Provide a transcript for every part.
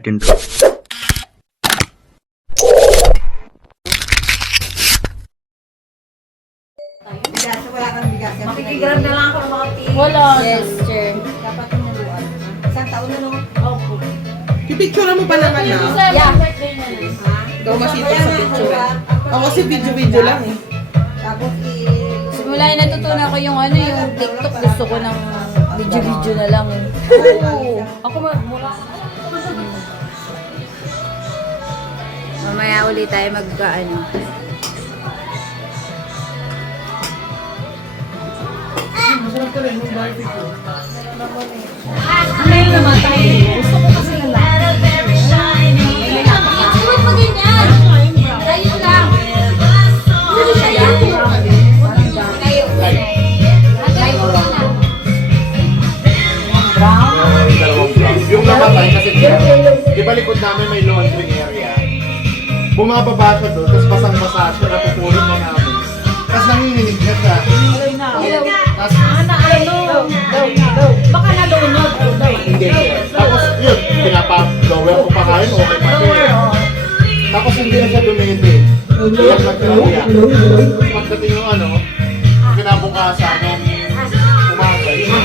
Tinto. Bigas, wala kang bigas. Makikigrab na lang ako ng mga tea. Wala. Yes, sir. Dapat yung luwan. Isang taon na no? Opo. Pipicture mo pa naman na. Yeah. Birthday niya na. Ha? Ikaw masipag sa picture. Ako Ako kasi video-video lang eh. Tapos Simula yung natutunan ko yung yung TikTok, gusto ko ng video-video na lang eh. Oo. Ako mula. Mamaya ulit tayo mag-ano. Ngayon naman tayo. Gusto ko kasi na lang. Huwag mo ganyan! Tayo lang! Tayo Yung namatay kasi di ba likod namin may laundry area. Bumababa siya doon, tapos basang-basa siya, napupulot na namin. Tapos nanginginig na siya. Tapos, Baka nalunod. hindi siya. Tapos yun, pinapa-lower ko pa kain, okay pa siya. Tapos hindi na siya dumiti. Iyak nagkakaya. Pagdating yung kinabukasan nung umaga, yun.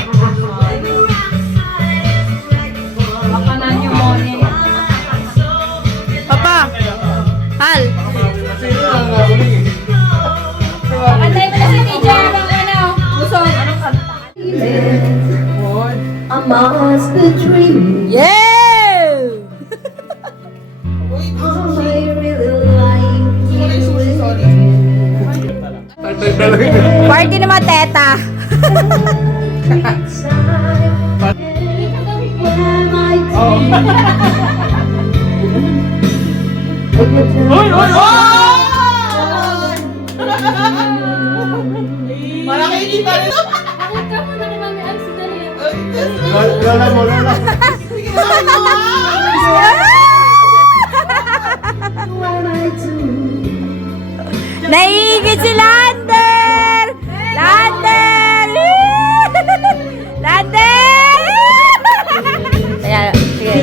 Baka na pneumonia. Papa! Hal! Sino lang nakuling eh. Pantay mo na si TJ habang busog. Amongst the dreams, Yeah! I really like Sorry. Tay talaga. Party na mga teta. Malaki hindi pa rin. Bakit ka mo na kay Mami Alcy dali? Lola mo, lola. Naiigit si Lander! Lander! Lander! Kaya, sige.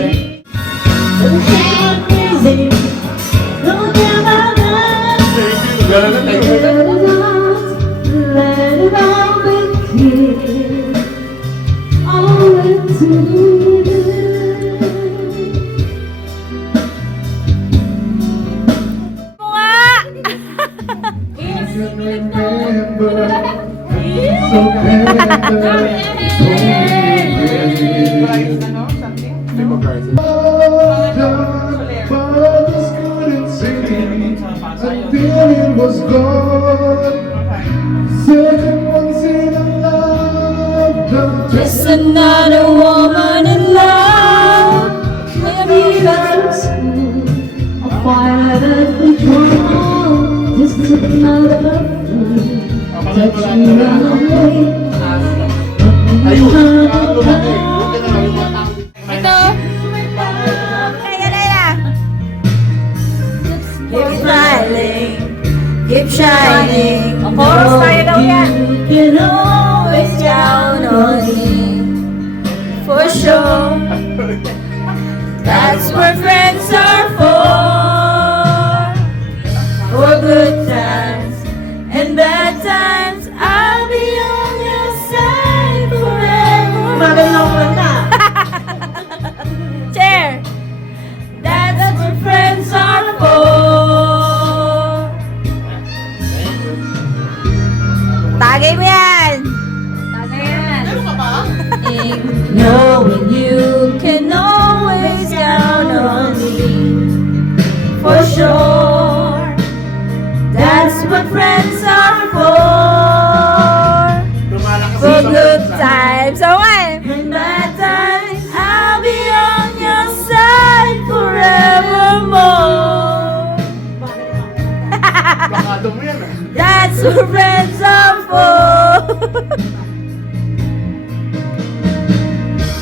Gano'n na tayo. Di ba, guys? Was gone. Second once in a lifetime. Just another woman in love. Maybe that's a fire that we draw. Just another touching away. Ayun, lumaki. Buti na lang yung matang. ito. Kaya na. Keep smiling. Keep shining. Chorus tayo daw yan. You can always count on me. For sure. That's what friends are for. For good times and bad times, I'll be on your side forever. Magandang kanta. Chair. That's what friends are for. Tagay mo yan. Tagay yan. Ano ka ba? Knowing you can always count on me. For sure. That's what friends are for. Lumalakas For yung good sa- times. So what? And bad times, I'll be on your side forevermore. Bakado mo yan ah. That's what friends are for.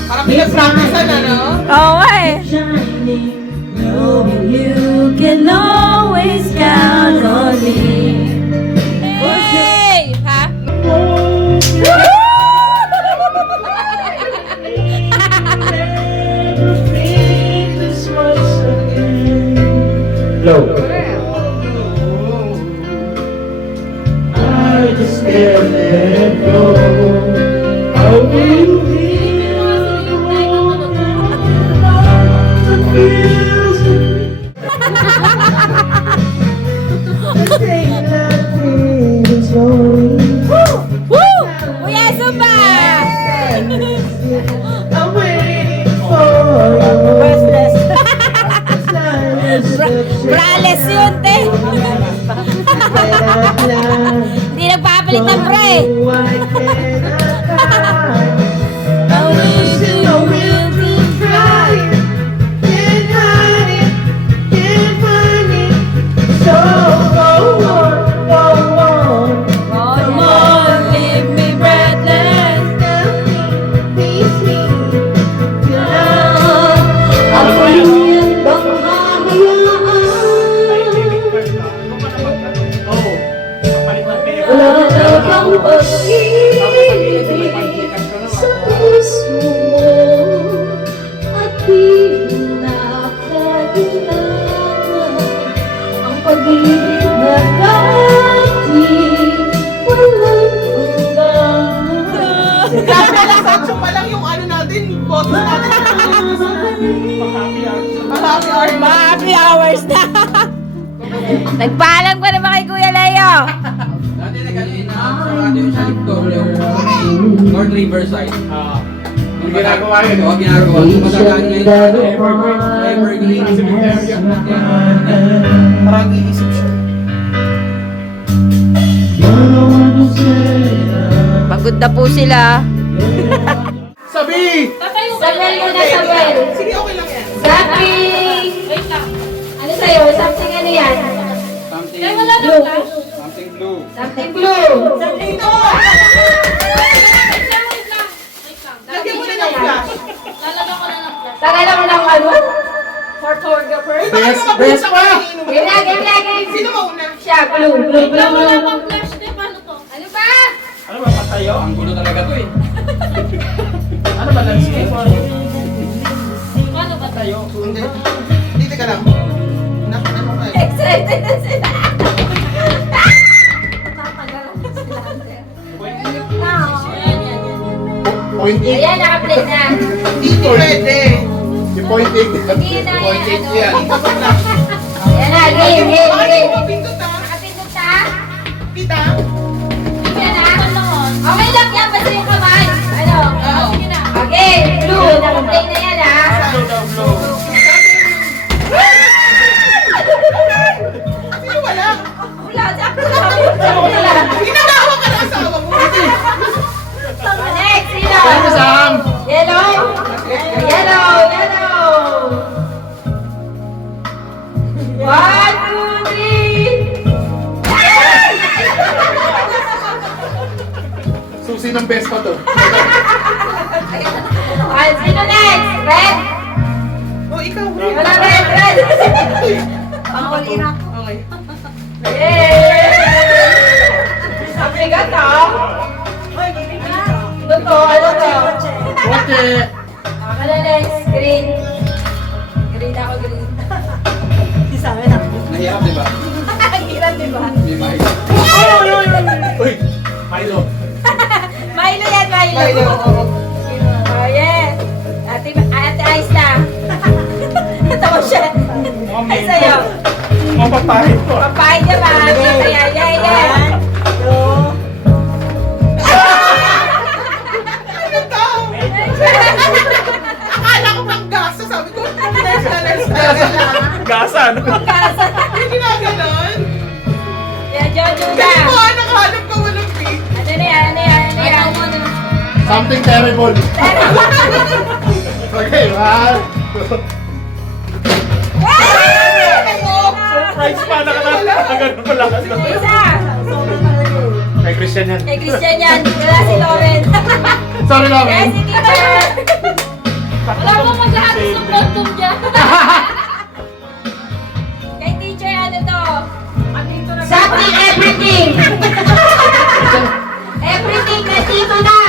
Parang pinag-practicean ano? Oh, eh. Shining. Knowing you can always count on me. Hey! Ha? Low. I just can't let it go. I will be the feels Woo! Kuya Zumba! I'm waiting for Brales yun, te! Hindi nagpapalit ng pre! I wish you will be Come on, leave me breathless. Wala na bang pag-ibig sa puso mo at di na kailangan ang pag-ibig na dati walang hanggan. Grabe lang, Sancho pa lang yung ano natin, boto natin. Happy hour. Happy hours na! Nagpaalam ka naman kay Kuya Leo! Dati nag-ano sa radio sa Victor, yung North Riverside. Yung ginagawa yun. Oo, ginagawa. Matagaan na yung Evergreen. Parang iisip siya. Pagod na po sila. Sabi! Sabel mo na, Sabel. Sige, okay lang yan. Something! Wait lang. Ano sa'yo? Something ano yan? Something, Ay, wala na Blue. flash. something blue. Something blue. Something to. Wait lang. Wait lang. Lagyan mo na ng flash. Lalagyan ko na ng flash. Tagalan mo ng ano? For photographer. Best, best pa! Game na, game na, game. Sino mauna? Siya, blue, blue, Wala blue, wala blue. pang flash. Di, paano to? Ano ba? Ang gulo talaga to eh. Paano ba tayo? Hindi. Hindi, teka lang. Ano ka eh? Excited na sila. Ayan, yan, yan. Point 8. Ayan, naka-play na. Hindi pwede. Yung point 8. Hindi na Point yan, 8 ano. yan. Ayan na, game, game, Bakit game. mo mapindot ha? Nakapindot ka? Kita? Yan na. Okay lang yan, basta yung kamay. Ano? Sige na. Okay, blue, naka-play na yan ha. Sino wala? Wala, wala. Ginagawa ka ng asawa mo. Next, sino? Sam! Yellow? Yellow, yellow. 1, 2, 3. Susi ng best pa to. Sino next? Red? O, ikaw. Wala red, red. Pangkulina ko. Okay. Yay! Ang bigat ha? Ito to, ano to? Okay. Ako na next, green. Green ako, green. Nahirap, di ba? Ang hirap, di ba? Hindi mahirap. Uy! Milo. Milo yan, Milo. Milo. Oh, yes. Ate Ice na. Tawa siya. Ay, sa'yo. Mapapahit ko. Papay niya ba? Yeah, yeah, yeah. Ano to? Akala ko pang gasa. Sabi ko, Gasan. Pagkasa. Hindi ginaganon. Yeah, Jojo na. Kaya mo, nakahanap ka walang pink. Ano na yan, ano yan, ano yan? Something terrible. Okay, 1. Surprise pa na ganun pala. Isa. Kay Christian yan. Kay Christian yan. Wala si Lauren. Sorry, Yes, Lauren. si teacher. Wala akong maghahanap ng quantum dyan. Kay teacher, ano to? Something everything. Everything na dito na.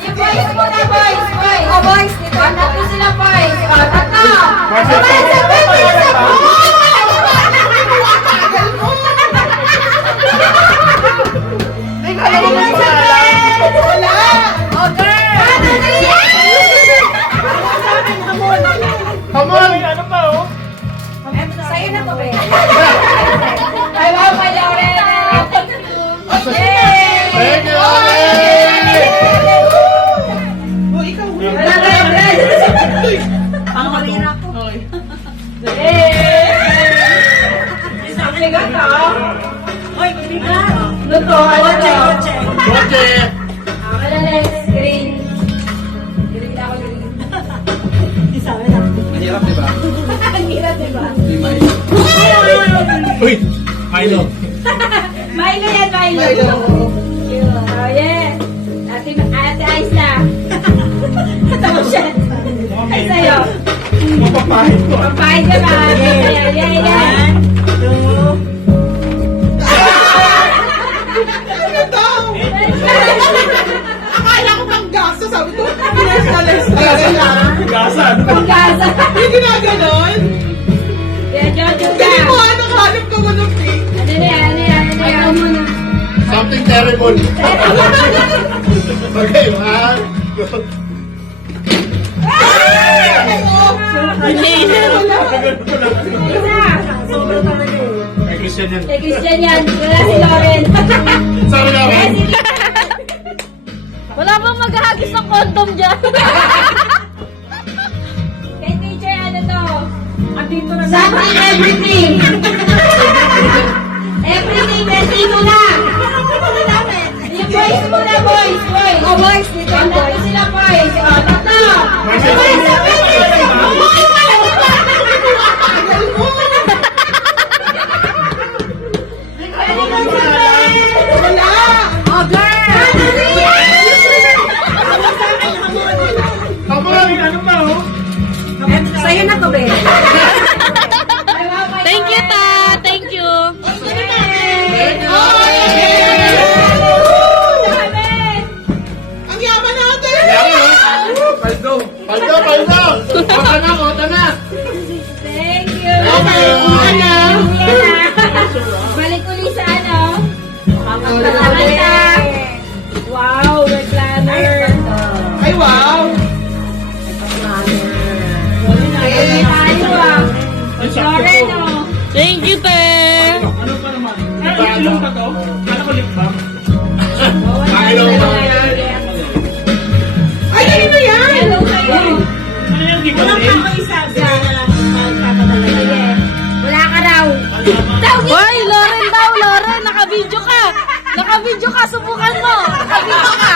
Yung boys muna, boys, boys. Oh, boys. Tatlo sila, boys. Oh, tatlo. Boys, Boys, boys, boys, boys. Come on! Ano pa, oh? Sa'yo na to, be. Ay, wow, kay Lauren! Thank you! Oh, ikaw. Ang kalina ko. Luto, ano to? Koche! Ako na next, green. Green ako, green. Mahirap, di ba? Ang hirap, diba? Si May. Uy! Milo. Milo yan, Milo. Milo. Oh, yes. Ate Aisa. Tapos siya. Ay, sa'yo. Mapapahit ko. Pampahid ka ba? Ayan, ayan, ayan. Ano to? Akala ko pang gasa. Sabi ko, pinaskalas talaga lang. Gasan. Pagkasa. Hindi ginaganon. Yan, Jojo ka. Hindi mo hanap ko ng pink. Ano na yan, ano yan, ano yan? Something terrible. Okay, man. Isa. Ay, Christian yan. Kay Christian yan. Wala si Lauren. Sorry na, man. Wala bang maghahagis ng condom dyan? Kay teacher, ano to? Something, everything. Everything, everything mo na. Yung boys muna, boys. Boys. Oh, boys, dito ang Tatlo boys. sila, boys. O, tatlo. Oh, girl! Come on! Ano pa, oh? Sa'yo na to, be. Thank you, ta! Thank you! Ang yaman natin! Paldo. Paldo, paldo! Kota na, kota na! Thank you. Okay, Ana. Balik uli sa ano? Pamangkalata. Wow, red planner. Ay, wow! Ay, tayo ah. Lauren, oh. Thank you, te! Ano pa naman? Ay, ilong pa to? Ano ko lip balm? Milo. Ay, ano na yan? Hello sa'yo. Ano yung di ko rin? Sige. Wala ka daw. Hoy, Lauren daw, Lauren! Naka-video ka! Naka-video ka! Subukan mo! Naka-video ka!